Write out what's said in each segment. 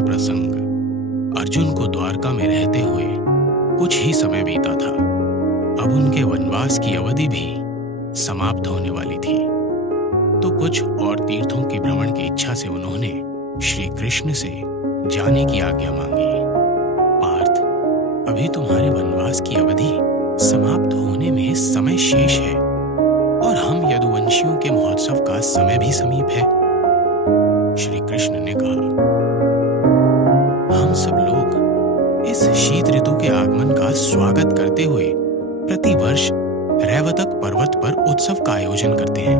प्रसंग अर्जुन को द्वारका में रहते हुए कुछ ही समय बीता था। अब उनके वनवास की अवधि भी समाप्त होने वाली थी, तो कुछ और तीर्थों के भ्रमण की इच्छा से उन्होंने श्री कृष्ण से जाने की आज्ञा मांगी। पार्थ, अभी तुम्हारे वनवास की अवधि समाप्त होने में समय शेष है और हम यदुवंशियों के महोत्सव का समय भी समीप है। श्री कृष्ण ने कहा, हम सब लोग इस शीत ऋतु के आगमन का स्वागत करते हुए प्रतिवर्ष रैवतक पर्वत पर उत्सव का आयोजन करते हैं।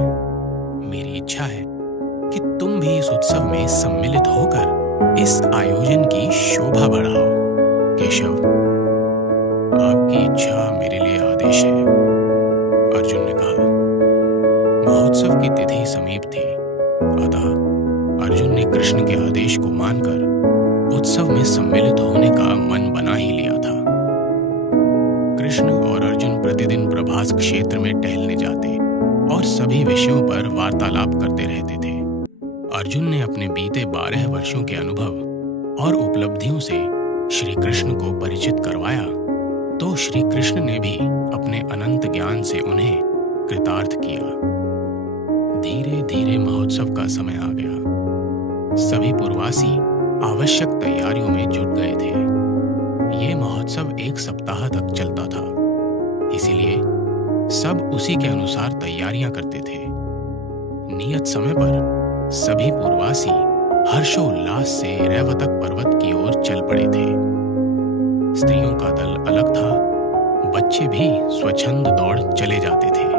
मेरी इच्छा है कि तुम भी इस उत्सव में सम्मिलित होकर इस आयोजन की शोभा बढ़ाओ। केशव, आपकी इच्छा मेरे लिए आदेश है, अर्जुन ने कहा। महोत्सव की तिथि समीप थी, अतः अर्जुन ने कृष्ण के आदेश को मानकर उत्सव में सम्मिलित होने का मन बना ही लिया था। कृष्ण और अर्जुन प्रतिदिन प्रभास क्षेत्र में टहलने जाते और सभी विषयों पर वार्तालाप करते रहते थे। अर्जुन ने अपने बीते 12 वर्षों के अनुभव और उपलब्धियों से श्री कृष्ण को परिचित करवाया, तो श्री कृष्ण ने भी अपने अनंत ज्ञान से उन्हें कृतार्थ किया। धीरे धीरे महोत्सव का समय आ गया। सभी पूर्ववासी आवश्यक तैयारियों में जुट गए थे। ये महोत्सव 1 सप्ताह तक चलता था, इसीलिए सब उसी के अनुसार तैयारियां करते थे। नियत समय पर सभी पूर्ववासी हर्षोल्लास से रैवतक पर्वत की ओर चल पड़े थे। स्त्रियों का दल अलग था, बच्चे भी स्वच्छंद दौड़ चले जाते थे।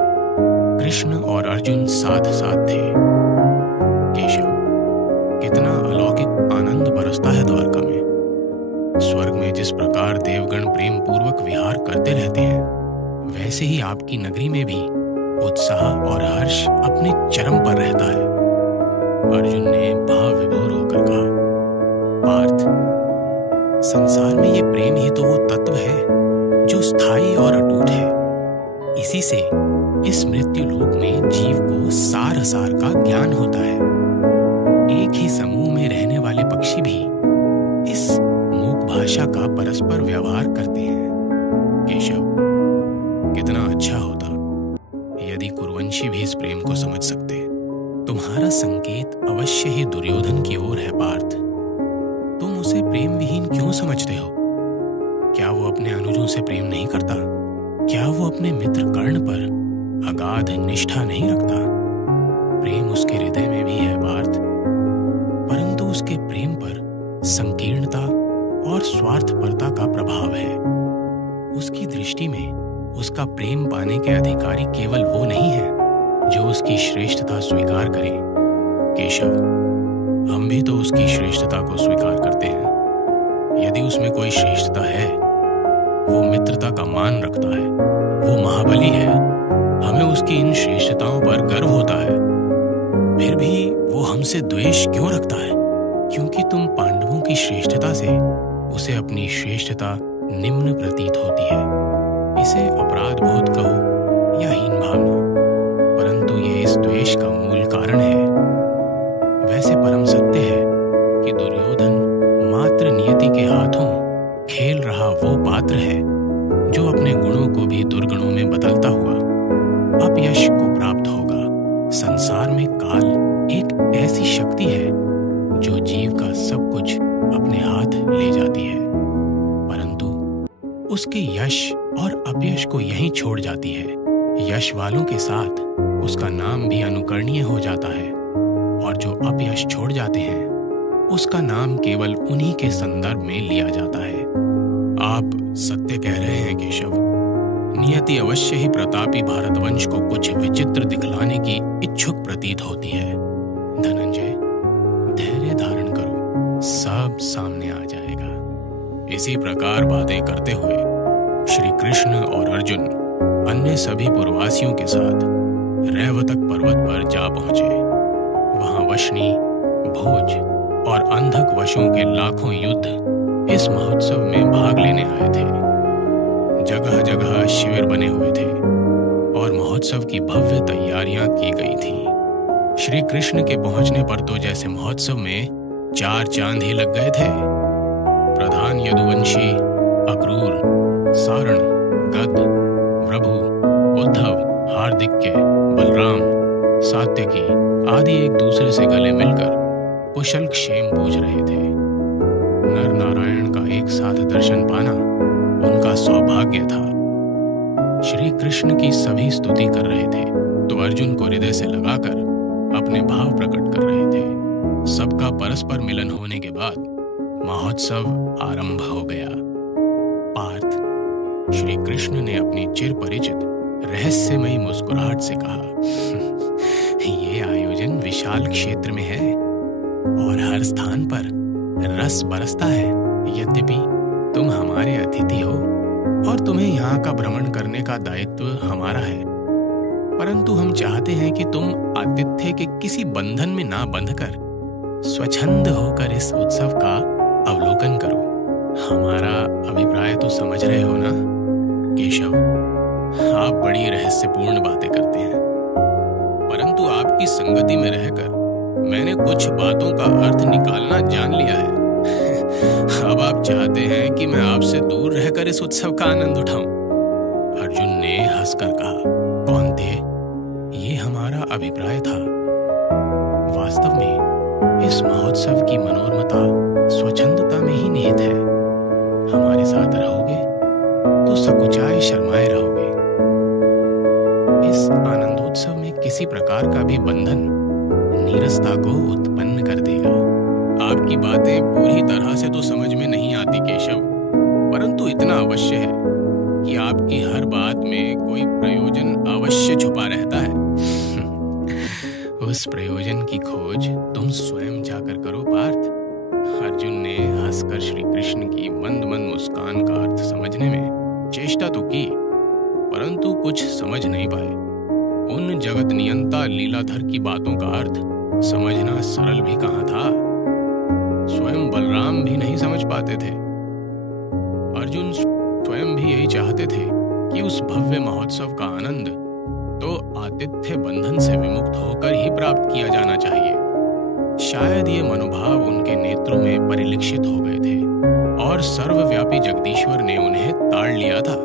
कृष्ण और अर्जुन साथ साथ थे। केशव, कितना अलौकिक आनंद बरसता है द्वारका में। स्वर्ग में जिस प्रकार देवगण प्रेम पूर्वक विहार करते रहते हैं, वैसे ही आपकी नगरी में भी उत्साह और हर्ष अपने चरम पर रहता है। अर्जुन ने भाव विभोर होकर कहा, पार्थ, संसार में ये प्रेम ही तो वो तत्व है जो स्थायी और अटूट है। इसी से इस मृत्यु लोक में जीव को सार असार का ज्ञान होता है। एक ही समूह में रहने वाले पक्षी भी इस मूक भाषा का परस्पर व्यवहार करते हैं। केशव, कितना अच्छा होता यदि कुरुवंशी भी इस प्रेम को समझ सकते। तुम्हारा संकेत अवश्य ही दुर्योधन की ओर है पार्थ। तुम उसे प्रेम विहीन क्यों समझते हो? क्या वो अपने अनुजों से प्रेम नहीं करता? क्या वो अपने मित्र कर्ण पर अगाध निष्ठा नहीं रखता? प्रेम उसके हृदय में भी है पार्थ, परंतु उसके प्रेम पर संकीर्णता और स्वार्थपरता का प्रभाव है। उसकी दृष्टि में उसका प्रेम पाने के अधिकारी केवल वो नहीं है जो उसकी श्रेष्ठता स्वीकार करे। केशव, हम भी तो उसकी श्रेष्ठता को स्वीकार करते हैं। यदि उसमें कोई श्रेष्ठता है, वो मित्रता का मान रखता है, वो महाबली है, हमें उसकी इन श्रेष्ठताओं पर गर्व होता है। फिर भी वो हमसे द्वेष क्यों रखता है? क्योंकि तुम पांडवों की श्रेष्ठता से उसे अपनी श्रेष्ठता निम्न प्रतीत होती है। इसे अपराध बोध कहो या हीन भावना, परंतु ये इस द्वेष का मूल कारण है। वैसे परम सत्य है कि दुर्योधन मात्र नियति के हाथों खेल रहा वो पात्र है जो अपने गुणों को भी दुर्गुणों में बदलता हुआ अपयश को प्राप्त होगा। संसार में काल एक ऐसी शक्ति है जो जीव का सब कुछ अपने हाथ ले जाती है, परंतु उसके यश और अपयश को यहीं छोड़ जाती है। यश वालों के साथ उसका नाम भी अनुकरणीय हो जाता है, और जो अपयश छोड़ जाते हैं उसका नाम केवल उन्हीं के संदर्भ में लिया जाता है। आप सत्य कह रहे हैं केशव। नियति अवश्य ही प्रतापी भारतवंश को कुछ विचित्र दिखलाने की इच्छुक प्रतीत होती है। धनंजय, धैर्य धारण करो, सब सामने आ जाएगा। इसी प्रकार बातें करते हुए श्री कृष्ण और अर्जुन अन्य सभी पूर्ववासियों के साथ रैवतक पर्वत पर जा पहुंचे। वहां वशनी, भोज और अंधक वशों के लाखों युद्ध इस महोत्सव में भाग लेने आए थे। जगह जगह शिविर बने हुए थे और महोत्सव की भव्य तैयारियां की गई थी। श्री कृष्ण के पहुंचने पर तो जैसे महोत्सव में 4 चांद ही लग गए थे। प्रधान यदुवंशी, अक्रूर, सारण, गद, प्रभु, उद्धव, हार्दिक्य, बलराम, सात्यकी आदि एक दूसरे से गले मिलकर कुशल क्षेम पूछ रहे थे। नर नारायण का एक साथ दर्शन पाना उनका सौभाग्य था। श्री कृष्ण की सभी स्तुति कर रहे थे तो अर्जुन को हृदय से लगाकर अपने भाव प्रकट कर रहे थे। सबका परस्पर मिलन होने के बाद महोत्सव आरंभ हो गया। पार्थ, श्री कृष्ण ने अपनी चिर परिचित रहस्यमयी मुस्कुराहट से कहा, ये आयोजन विशाल क्षेत्र में है और हर स्थान पर रस बरसता है। यद्यपि तुम हमारे अतिथि हो और तुम्हें यहाँ का भ्रमण करने का दायित्व हमारा है, परंतु हम चाहते हैं कि तुम आतिथ्य के किसी बंधन में ना बंधकर स्वच्छंद होकर इस उत्सव का अवलोकन करो। हमारा अभिप्राय तो समझ रहे हो ना केशव? आप बड़ी रहस्यपूर्ण बातें करते हैं, परंतु आपकी संगति में रहकर मैंने कुछ बातों का अर्थ निकालना जान लिया है। अब आप चाहते हैं कि मैं आपसे दूर रहकर इस उत्सव का आनंद उठाऊं? अर्जुन ने हंसकर कहा, कौन्ते, ये हमारा अभिप्राय था। वास्तव में इस महोत्सव की मनोरमता स्वच्छंदता में ही निहित है। हमारे साथ रहोगे तो सकुचाए शर्माए रहोगे। इस आनंदोत्सव में किसी प्रकार का भी बंधन नीरसता को उत्पन्न कर देगा। आपकी बातें पूरी तरह से तो समझ में नहीं आती केशव, परंतु इतना अवश्य है कि आपकी हर बात में कोई प्रयोजन अवश्य छुपा रहता है। उस प्रयोजन की खोज तुम स्वयं जाकर करो पार्थ। अर्जुन ने हंसकर श्री कृष्ण की मंद मंद मुस्कान का अर्थ समझने में चेष्टा तो की, परंतु कुछ समझ नहीं पाए। उन जगत नियंता लीलाधर की बातों का अर्थ समझना सरल भी कहाँ था। स्वयं बलराम भी नहीं समझ पाते थे। अर्जुन स्वयं भी यही चाहते थे कि उस भव्य महोत्सव का आनंद तो आतिथ्य बंधन से विमुक्त होकर ही प्राप्त किया जाना चाहिए। शायद ये मनोभाव उनके नेत्रों में परिलक्षित हो गए थे और सर्वव्यापी जगदीश्वर ने उन्हें ताड़ लिया था।